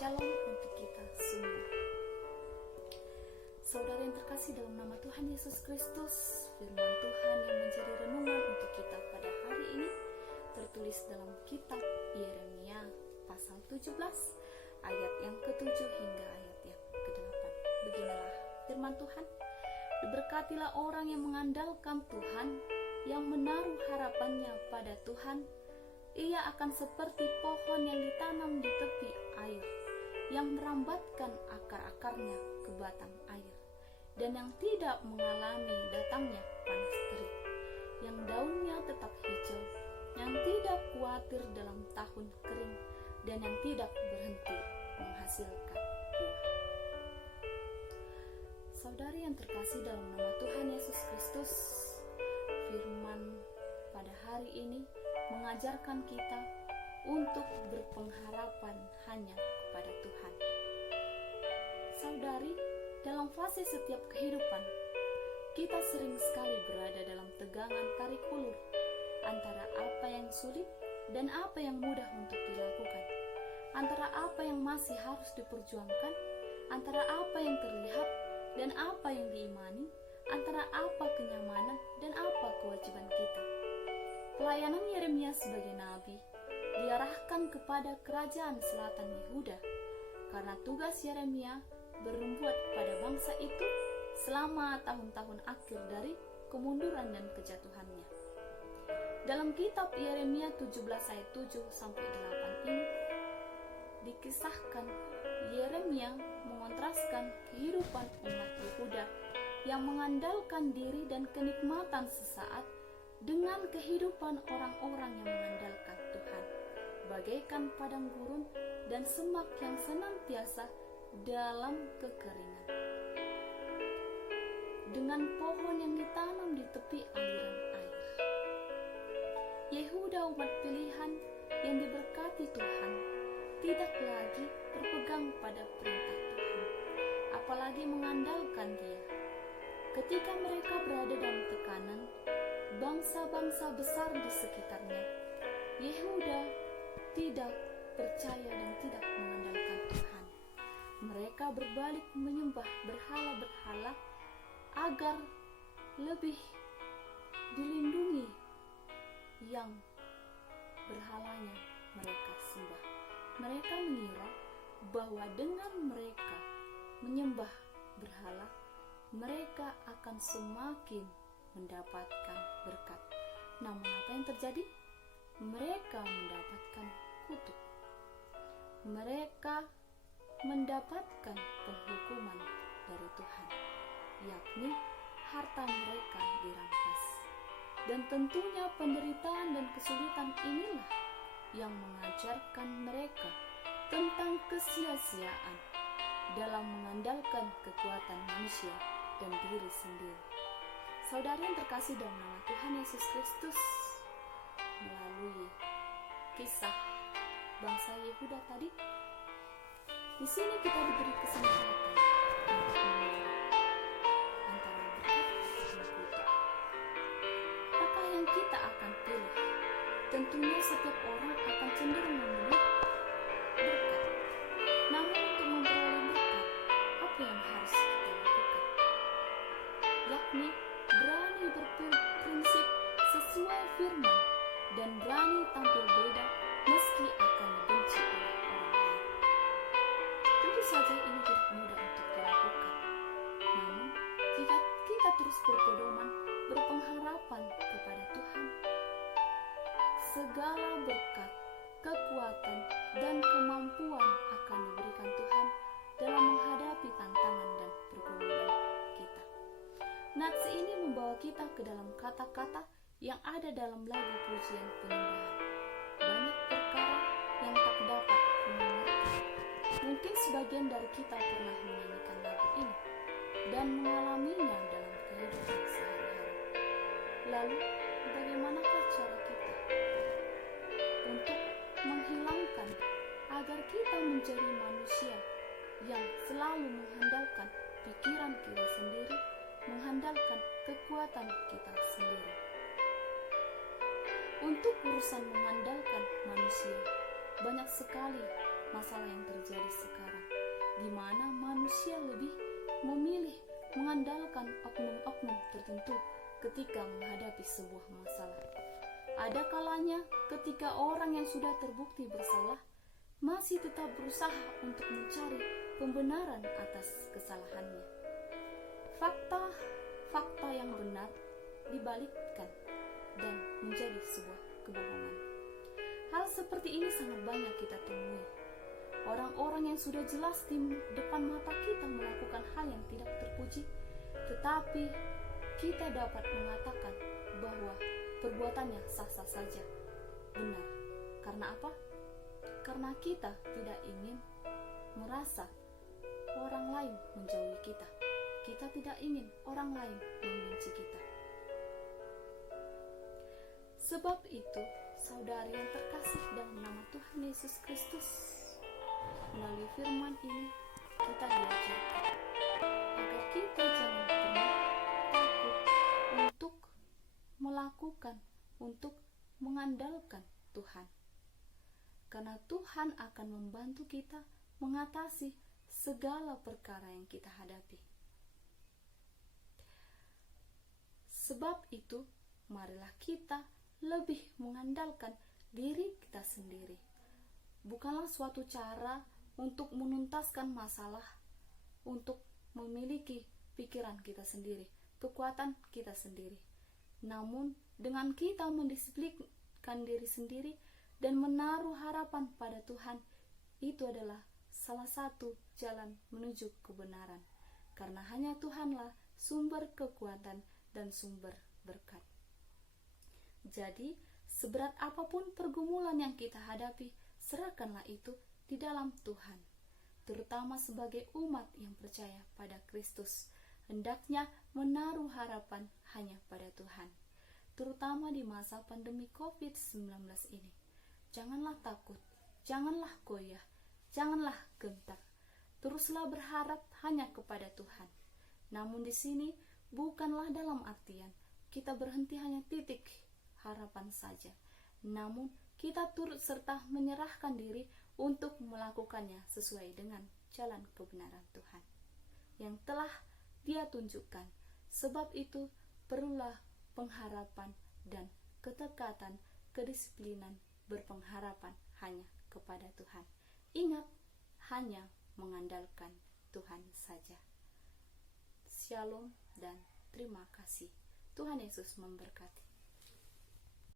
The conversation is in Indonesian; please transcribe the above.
Shalom untuk kita semua. Saudara yang terkasih dalam nama Tuhan Yesus Kristus, firman Tuhan yang menjadi renungan untuk kita pada hari ini tertulis dalam kitab Yeremia pasal 17 ayat yang ke-7 hingga ayat yang ke-8. Beginilah firman Tuhan. Diberkatilah orang yang mengandalkan Tuhan, yang menaruh harapannya pada Tuhan. Ia akan seperti pohon yang ditanam di tepi air, yang merambatkan akar-akarnya ke batang air, dan yang tidak mengalami datangnya panas terik, yang daunnya tetap hijau, yang tidak khawatir dalam tahun kering, dan yang tidak berhenti menghasilkan buah. Saudari yang terkasih dalam nama Tuhan Yesus Kristus, firman pada hari ini mengajarkan kita untuk berpengharapan hanya kepada Tuhan. Saudari, dalam fase setiap kehidupan, kita sering sekali berada dalam tegangan tarik ulur antara apa yang sulit dan apa yang mudah untuk dilakukan, antara apa yang masih harus diperjuangkan, antara apa yang terlihat dan apa yang diimani, antara apa kenyamanan dan apa kewajiban kita. Pelayanan Yeremia sebagai nabi diarahkan kepada kerajaan selatan Yehuda, karena tugas Yeremia berbuat pada bangsa itu selama tahun-tahun akhir dari kemunduran dan kejatuhannya. Dalam kitab Yeremia 17 ayat 7 sampai 8 ini dikisahkan Yeremia mengontraskan kehidupan umat Yehuda yang mengandalkan diri dan kenikmatan sesaat dengan kehidupan orang-orang yang mengandalkan Tuhan, bagaikan padang gurun dan semak yang senantiasa dalam kekeringan, dengan pohon yang ditanam di tepi aliran air. Yehuda, umat pilihan yang diberkati Tuhan, tidak lagi berpegang pada perintah Tuhan, apalagi mengandalkan Dia. Ketika mereka berada dalam tekanan bangsa-bangsa besar di sekitarnya, Yehuda tidak percaya dan tidak mengandalkan Tuhan. Mereka berbalik menyembah berhala-berhala agar lebih dilindungi yang berhalanya mereka sembah. Mereka mengira bahwa dengan mereka menyembah berhala, mereka akan semakin mendapatkan berkat. Namun apa yang terjadi? Mereka mendapatkan kutuk. Mereka mendapatkan penghukuman dari Tuhan, yakni harta mereka dirampas. Dan tentunya penderitaan dan kesulitan inilah yang mengajarkan mereka tentang kesia-siaan dalam mengandalkan kekuatan manusia dan diri sendiri. Saudara yang terkasih dalam nama Tuhan Yesus Kristus, melalui kisah bangsa Yehuda tadi, di sini kita diberi kesempatan untuk memilih antara berkat dan kutuk. Apakah yang kita akan pilih? Tentunya setiap orang akan cenderung memilih berkat. Namun untuk memperoleh berkat, apa yang harus kita lakukan? Yakni berani berprinsip sesuai firman dan berani tampil beda meski akan dibenci oleh orang lain. Tentu saja ini tidak mudah untuk dilakukan. Namun, jika kita terus berpedoman, berpengharapan kepada Tuhan, segala berkat, kekuatan, dan kemampuan akan diberikan Tuhan dalam menghadapi tantangan dan pergumulan kita. Nats ini membawa kita ke dalam kata-kata yang ada dalam lagu pujian penyembahan. Banyak perkara yang tak dapat mengerti. Mungkin sebagian dari kita pernah menyanyikan lagu ini dan mengalaminya dalam kehidupan sehari-hari. Lalu, bagaimanakah cara kita untuk menghilangkan agar kita menjadi manusia yang selalu mengandalkan pikiran kita sendiri, mengandalkan kekuatan kita sendiri? Untuk urusan mengandalkan manusia, banyak sekali masalah yang terjadi sekarang, di mana manusia lebih memilih mengandalkan oknum-oknum tertentu ketika menghadapi sebuah masalah. Ada kalanya ketika orang yang sudah terbukti bersalah masih tetap berusaha untuk mencari pembenaran atas kesalahannya. Fakta yang benar dibalikkan dan menjadi sebuah kebohongan. Hal seperti ini sangat banyak kita temui. Orang-orang yang sudah jelas di depan mata kita melakukan hal yang tidak terpuji, tetapi kita dapat mengatakan bahwa perbuatannya sah-sah saja, benar. Karena apa? Karena kita tidak ingin merasa orang lain menjauhi kita. Kita tidak ingin orang lain membenci kita. Sebab itu, saudari yang terkasih dalam nama Tuhan Yesus Kristus, melalui firman ini kita diajarkan agar kita jangan pernah takut untuk melakukan, untuk mengandalkan Tuhan. Karena Tuhan akan membantu kita mengatasi segala perkara yang kita hadapi. Sebab itu, marilah kita lebih mengandalkan diri kita sendiri. Bukanlah suatu cara untuk menuntaskan masalah, untuk memiliki pikiran kita sendiri, kekuatan kita sendiri. Namun, dengan kita mendisiplinkan diri sendiri dan menaruh harapan pada Tuhan, itu adalah salah satu jalan menuju kebenaran. Karena hanya Tuhanlah sumber kekuatan dan sumber berkat. Jadi, seberat apapun pergumulan yang kita hadapi, serahkanlah itu di dalam Tuhan. Terutama sebagai umat yang percaya pada Kristus, hendaknya menaruh harapan hanya pada Tuhan. Terutama di masa pandemi COVID-19 ini. Janganlah takut, janganlah goyah, janganlah gentar. Teruslah berharap hanya kepada Tuhan. Namun di sini bukanlah dalam artian kita berhenti hanya titik harapan saja. Namun kita turut serta menyerahkan diri untuk melakukannya sesuai dengan jalan kebenaran Tuhan yang telah Dia tunjukkan. Sebab itu perlulah pengharapan dan ketekatan, kedisiplinan berpengharapan hanya kepada Tuhan. Ingat, hanya mengandalkan Tuhan saja. Shalom dan terima kasih. Tuhan Yesus memberkati.